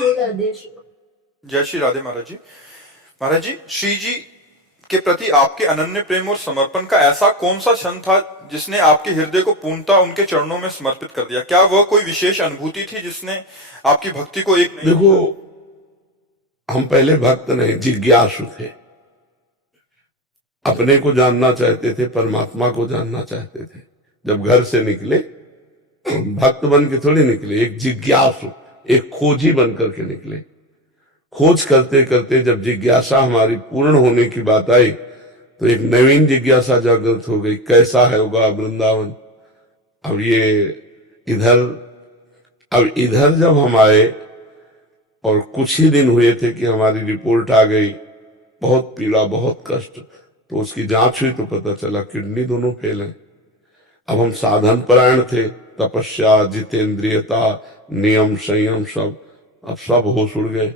जय श्री राधे महाराज जी। महाराज जी, श्री जी के प्रति आपके अनन्य प्रेम और समर्पण का ऐसा कौन सा क्षण था जिसने आपके हृदय को पूर्णतः उनके चरणों में समर्पित कर दिया? क्या वह कोई विशेष अनुभूति थी जिसने आपकी भक्ति को एक देखो, हम पहले भक्त नहीं, जिज्ञासु थे। अपने को जानना चाहते थे, परमात्मा को जानना चाहते थे। जब घर से निकले तो भक्त बन के थोड़ी निकले, एक जिज्ञासु, एक खोजी बन करके निकले। खोज करते करते जब जिज्ञासा हमारी पूर्ण होने की बात आई तो एक नवीन जिज्ञासा जागृत हो गई, कैसा है होगा वृंदावन। अब इधर जब हम आए और कुछ ही दिन हुए थे कि हमारी रिपोर्ट आ गई, बहुत पीड़ा, बहुत कष्ट। तो उसकी जांच हुई तो पता चला किडनी दोनों फेल हैं। अब हम साधन परायण थे, तपस्या, जितेंद्रियता, नियम, संयम, अब सब होश उड़ गए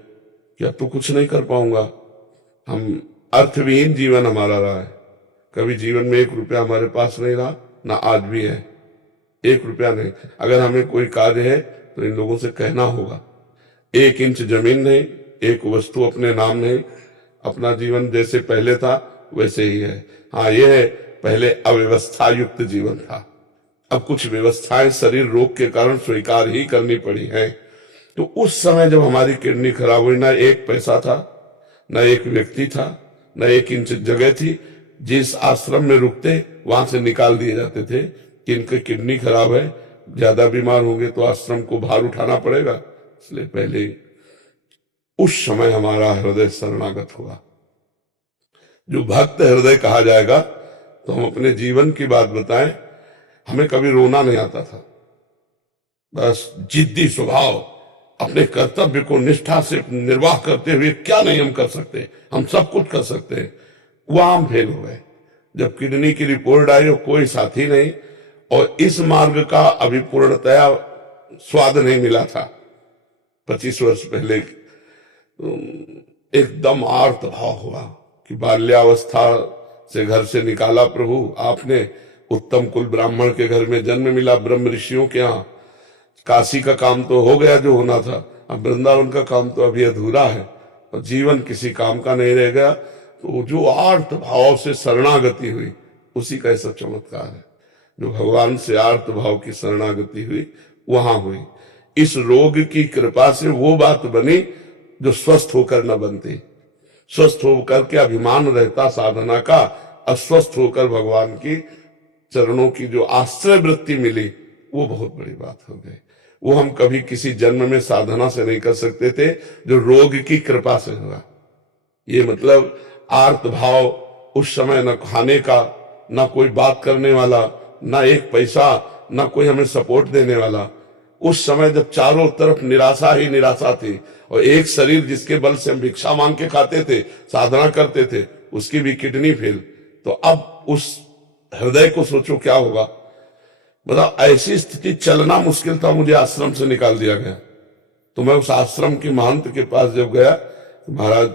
कि अब तो कुछ नहीं कर पाऊंगा। हम अर्थविहीन जीवन हमारा रहा है। कभी जीवन में 1 रुपया हमारे पास नहीं रहा, ना आज भी है। 1 रुपया नहीं। अगर हमें कोई कार्य है तो इन लोगों से कहना होगा। 1 इंच जमीन नहीं, 1 वस्तु अपने नाम नहीं। अपना जीवन जैसे पहले था वैसे ही है। हाँ, यह है, पहले अव्यवस्था युक्त जीवन था। अब कुछ व्यवस्थाएं शरीर रोग के कारण स्वीकार ही करनी पड़ी है। तो उस समय जब हमारी किडनी खराब हुई, ना 1 पैसा था, ना 1 व्यक्ति था, ना 1 इंच जगह थी। जिस आश्रम में रुकते वहां से निकाल दिए जाते थे कि इनकी किडनी खराब है, ज्यादा बीमार होंगे तो आश्रम को भार उठाना पड़ेगा। इसलिए पहले उस समय हमारा हृदय शरणागत हुआ। जो भक्त हृदय कहा जाएगा, तो हम अपने जीवन की बात बताएं। हमें कभी रोना नहीं आता था। बस जिद्दी स्वभाव, अपने कर्तव्य को निष्ठा से निर्वाह करते हुए क्या नहीं हम कर सकते, हम सब कुछ कर सकते हैं। वहां हम फेल हो गए। जब किडनी की रिपोर्ट आई और कोई साथी नहीं, और इस मार्ग का अभी पूर्णतया स्वाद नहीं मिला था। 25 वर्ष पहले एकदम आर्त भाव हुआ कि बाल्यावस्था से घर से निकाला प्रभु आपने, उत्तम कुल ब्राह्मण के घर में जन्म मिला, ब्रह्म ऋषियों के यहाँ। काशी का काम तो हो गया जो होना था, अब वृंदावन का काम तो अभी अधूरा है, और जीवन किसी काम का नहीं रह गया। तो जो आर्त भाव से शरणागति हुई, उसी का ऐसा चमत्कार है। जो भगवान से आर्त भाव की शरणागति हुई, वहां हुई। इस रोग की कृपा से वो बात बनी जो स्वस्थ होकर न बनती। स्वस्थ होकर के अभिमान रहता साधना का, अस्वस्थ होकर भगवान की चरणों की जो आश्रय वृत्ति मिली, वो बहुत बड़ी बात हो गई। वो हम कभी किसी जन्म में साधना से नहीं कर सकते थे, जो रोग की कृपा से हुआ। ये मतलब आर्त भाव, उस समय न खाने का, न कोई बात करने वाला, न 1 पैसा, न कोई हमें सपोर्ट देने वाला। उस समय जब चारों तरफ निराशा ही निराशा थी, और एक शरीर जिसके बल से हम भिक्षा मांग के खाते थे, साधना करते थे, उसकी भी किडनी फेल। तो अब उस हृदय को सोचो क्या होगा। मतलब ऐसी स्थिति, चलना मुश्किल था। मुझे आश्रम से निकाल दिया गया। तो मैं उस आश्रम के महंत के पास जब गया, तो महाराज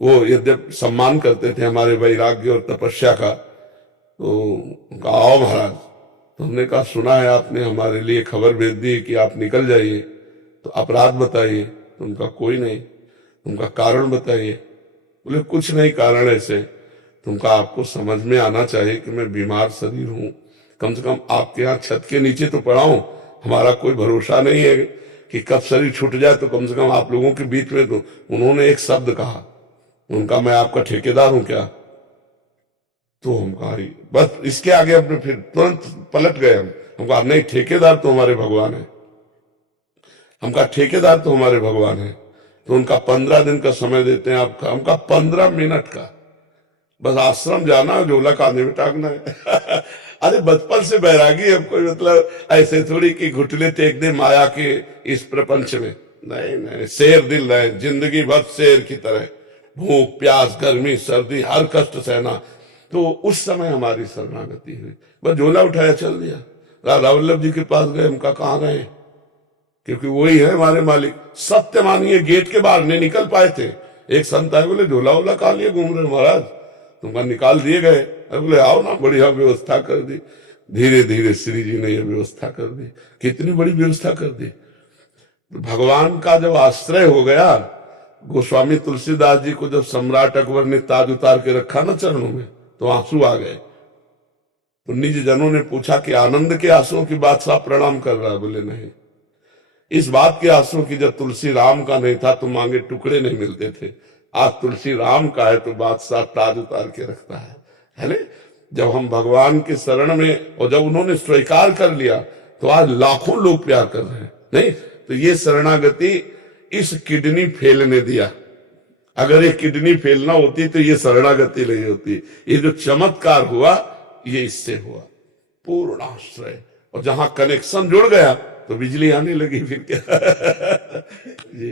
वो यद्यप सम्मान करते थे हमारे वैराग्य और तपस्या का, तो आओ महाराज। तो हमने कहा सुना है आपने हमारे लिए खबर भेज दी कि आप निकल जाइए, तो अपराध बताइए। तो उनका कोई नहीं। उनका कारण बताइए। बोले कुछ नहीं कारण ऐसे, तुमका आपको समझ में आना चाहिए कि मैं बीमार शरीर हूं। कम से कम आपके यहाँ छत के नीचे तो पड़ा हूं। हमारा कोई भरोसा नहीं है कि कब शरीर छूट जाए, तो कम से कम आप लोगों के बीच में। तो उन्होंने एक शब्द कहा, उनका मैं आपका ठेकेदार हूं क्या? तो हम कहा बस इसके आगे अपने फिर तुरंत पलट गए। हम कहा नहीं, ठेकेदार तो हमारे भगवान है। हम कहा ठेकेदार तो हमारे भगवान है। तो उनका 15 दिन का समय देते हैं आपका। हमका 15 मिनट का, बस आश्रम जाना, झोला कांधे में टांगना है। अरे बचपन से बैरागी है कोई, मतलब ऐसे थोड़ी कि घुटले टेक दे माया के इस प्रपंच में। नहीं नहीं, शेर दिल रहे, जिंदगी भर शेर की तरह, भूख प्यास गर्मी सर्दी हर कष्ट सहना। तो उस समय हमारी शरणागति हुई। बस झोला उठाया चल दिया। राधा वल्लभ जी के पास गए। हमका कहाँ गए, क्योंकि वही है हमारे मालिक। सत्य मानिए, गेट के बाहर नहीं निकल पाए थे। एक संत आए, बोले झोला वोला कहाँ लिए घूम रहे महाराज? तुमका निकाल दिए गए। बोले आओ ना, बढ़िया व्यवस्था कर दी। धीरे धीरे श्री जी ने यह व्यवस्था कर दी। कितनी बड़ी व्यवस्था कर दी। भगवान का जब आश्रय हो गया, गोस्वामी तुलसीदास जी को जब सम्राट अकबर ने ताज उतार के रखा ना चरणों में, तो आंसू आ गए। तो निज जनों ने पूछा कि आनंद के आंसुओं की बादशाह प्रणाम कर रहा है? बोले नहीं, इस बात के आंसू की जब तुलसी राम का नहीं था तो मांगे टुकड़े नहीं मिलते थे। आज तुलसी राम का है तो बादशाह ताज उतार के रखता है ना। जब हम भगवान के शरण में, और जब उन्होंने स्वीकार कर लिया तो आज लाखों लोग प्यार कर रहे हैं। नहीं तो ये शरणागति इस किडनी फेलने दिया। अगर ये किडनी फेलना होती तो ये शरणागति नहीं होती। ये जो चमत्कार हुआ ये इससे हुआ, पूर्ण आश्रय। और जहां कनेक्शन जुड़ गया तो बिजली आने लगी फिर क्या। जी।